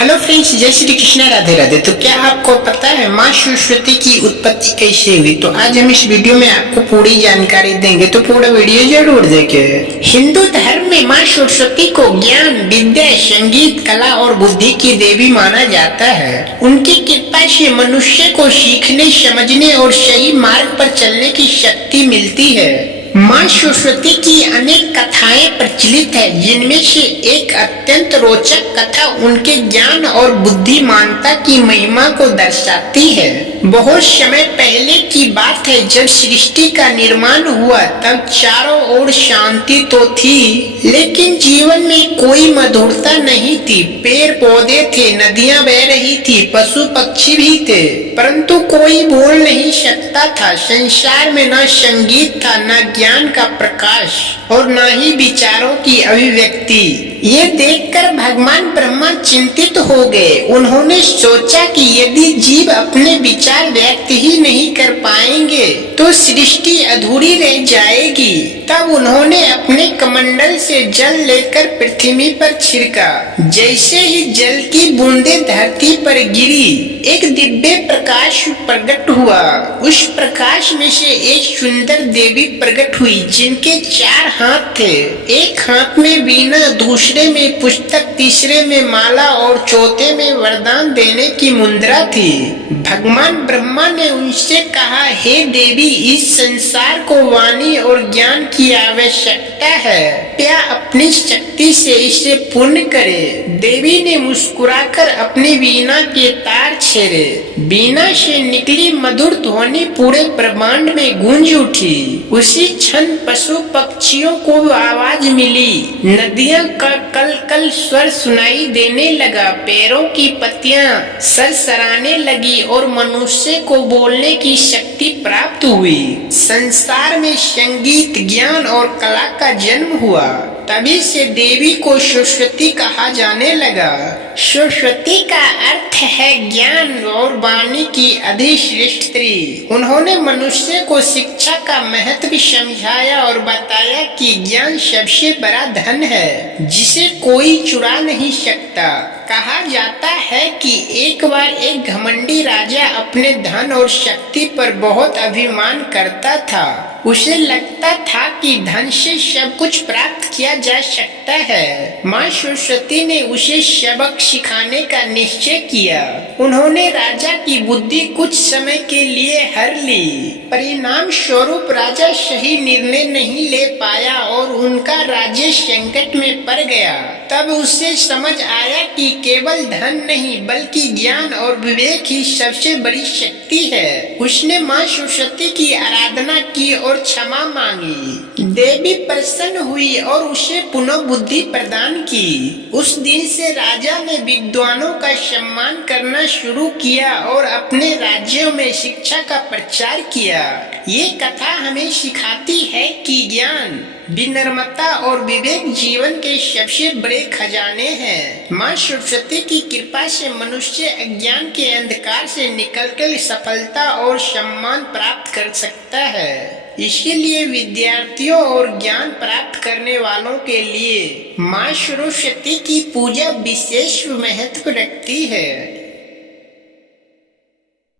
Hello friends, जय श्री कृष्णा, राधे राधे। तो क्या आपको पता है माँ सरस्वती की उत्पत्ति कैसे हुई? तो आज हम इस वीडियो में आपको पूरी जानकारी देंगे, तो पूरा वीडियो जरूर देखें। हिंदू धर्म में माँ सरस्वती को ज्ञान, विद्या, संगीत, कला और बुद्धि की देवी माना जाता है। उनकी कृपा से मनुष्य को सीखने, समझने और सही मार्ग पर चलने की शक्ति मिलती है। माँ सरस्वती की अनेक कथाएं प्रचलित है, जिनमें से एक अत्यंत रोचक कथा उनके ज्ञान और बुद्धिमानता की महिमा को दर्शाती है। बहुत समय पहले की बात है, जब सृष्टि का निर्माण हुआ तब चारों ओर शांति तो थी, लेकिन जीवन में कोई मधुरता नहीं थी। पेड़ पौधे थे, नदियां बह रही थी, पशु पक्षी भी थे, परंतु कोई बोल नहीं सकता था। संसार में न संगीत था, न ज्ञान का प्रकाश और न ही विचारों की अभिव्यक्ति। ये देखकर भगवान ब्रह्मा चिंतित हो गए। उन्होंने सोचा कि यदि जीव अपने विचार व्यक्त ही नहीं कर पाएंगे तो सृष्टि अधूरी रह जाएगी। तब उन्होंने अपने कमंडल से जल लेकर पृथ्वी पर छिड़का। जैसे ही जल की बूंदें धरती पर गिरी, एक दिव्य प्रकाश प्रकट हुआ। उस प्रकाश में से एक सुंदर देवी प्रकट हुई, जिनके 4 हाथ थे। एक हाथ में वीणा, दूसरे में पुस्तक, तीसरे में माला और चौथे में वरदान देने की मुद्रा थी। भगवान ब्रह्मा ने उनसे कहा, हे देवी, इस संसार को वाणी और ज्ञान की आवश्यकता है। क्या अपनी शक्ति से इसे पूर्ण करे। देवी ने मुस्कुराकर अपनी वीणा के तार छेड़े। वीणा से निकली मधुर ध्वनि पूरे ब्रह्मांड में गूंज उठी। उसी क्षण पशु पक्षियों को आवाज मिली, नदियां का कल कल स्वर सुनाई देने लगा, पेड़ों की पत्तियां सरसराने लगी और मनुष्य को बोलने की शक्ति प्राप्त हुई। संसार में संगीत, ज्ञान और कला का जन्म हुआ। तभी से देवी को सरस्वती कहा जाने लगा। सरस्वती का अर्थ है ज्ञान और वाणी की अधिश्रेष्ठ स्त्री। उन्होंने मनुष्य को शिक्षा का महत्व समझाया और बताया कि ज्ञान सबसे बड़ा धन है, जिसे कोई चुरा नहीं सकता। कहा जाता है कि एक बार एक घमंडी राजा अपने धन और शक्ति पर बहुत अभिमान करता था। उसे लगता था कि धन से सब कुछ प्राप्त किया जा सकता है। माँ सरस्वती ने उसे सबक सिखाने का निश्चय किया। उन्होंने राजा की बुद्धि कुछ समय के लिए हर ली। परिणाम स्वरूप राजा सही निर्णय नहीं ले पाया और उनका राज्य संकट में पड़ गया। तब उसे समझ आया कि केवल धन नहीं, बल्कि ज्ञान और विवेक ही सबसे बड़ी शक्ति है। उसने माँ सरस्वती की आराधना की और क्षमा मांगी। देवी प्रसन्न हुई और उसे पुनः बुद्धि प्रदान की। उस दिन से राजा ने विद्वानों का सम्मान करना शुरू किया और अपने राज्यों में शिक्षा का प्रचार किया। ये कथा हमें सिखाती है कि ज्ञान, विनम्रता और विवेक जीवन के सबसे बड़े खजाने हैं। माँ सरस्वती की कृपा से मनुष्य अज्ञान के अंधकार से निकलकर सफलता और सम्मान प्राप्त कर सकता है। इसीलिए विद्यार्थियों और ज्ञान प्राप्त करने वालों के लिए माँ सरस्वती की पूजा विशेष महत्व रखती है।